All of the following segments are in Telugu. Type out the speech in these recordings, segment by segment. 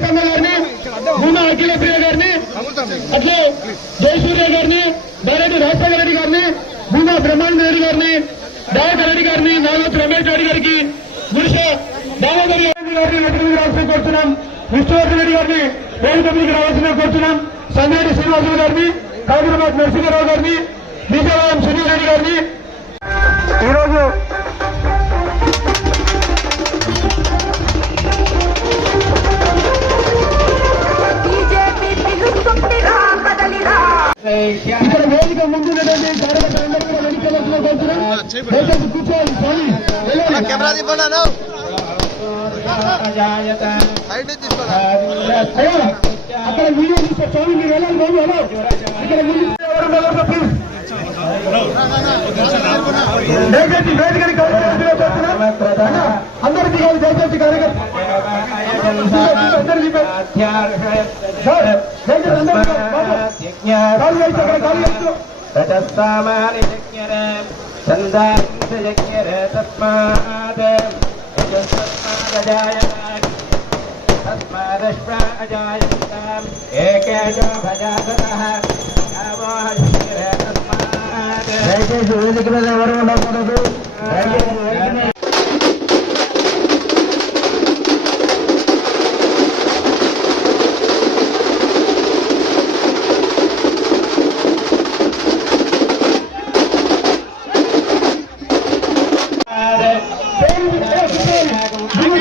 అందరినీ గారిని భూమా అఖిలప్రియ గారిని అట్లే జయసూర్య గారిని దారెడ్డి రాజశేఖర రెడ్డి గారిని భూమా బ్రహ్మానంద రెడ్డి గారిని దావత రెడ్డి గారిని నాగవతి రమేష్ రెడ్డి గారికి గురుష దామోదర్ రెడ్డి గారిని నటుడికి రావాల్సిన కోరుతున్నాం. విష్ణువర్ధన్ రెడ్డి గారిని వేదిక రావాల్సిన కోరుతున్నాం. సంగారెడ్డి శ్రీనివాసరావు గారిని కాకినాబాద్ నరసింహారావు గారిని విజయవాడ సునీల్ రెడ్డి గారిని తీసుకోరా? అయ్యా, అక్కడ వీడియో తీస్తే స్వామి మీరు వెళ్ళాలి బాబు హలో. ఇక్కడ ముందు ఎవరు ఉన్నారో ప్లీజ్. దయచేసి వేదికని కార్యకర్తలు కోరుతున్నాం అన్నా, అందరూ దిగాలి దయచేసి కార్యకర్త అందరూ దిగాలి. సార్, దయచేసి ఏకేజో దయచేసి వేదిక మీద ఎవరు ఉండకూడదు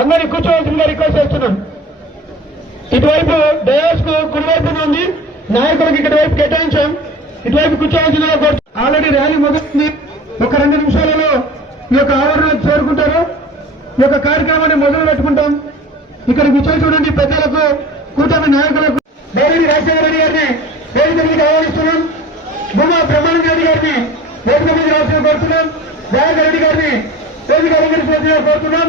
అందరి కూర్చోవలసిందిగా రిక్వెస్ట్ చేస్తున్నాం. ఇటువైపు డయాస్కు కుడివైపు ఉంది. నాయకులకు ఇక్కడ వైపు కేటాయించాం. ఇటువైపు కూర్చోవలసిందిగా కోరు ఆల్రెడీ ర్యాలీ మొదలుంది. ఒక రెండు నిమిషాలలో ఈ యొక్క ఆవరణకు చేరుకుంటారు. ఈ యొక్క కార్యక్రమాన్ని మొదలు పెట్టుకుంటాం. ఇక్కడ కూర్చొని చూడండి పెద్దలకు కూటమి నాయకులకు. బైరెడ్డి రాజశేఖర రెడ్డి గారిని వేదిక ఆహ్వానిస్తున్నాం. భూమా బ్రహ్మానంద రెడ్డి గారిని వేదిక మీద రావాల్సిన కోరుతున్నాం. దయాకర్ రెడ్డి గారిని వేదిక అలంకరించాల్సిన కోరుతున్నాం.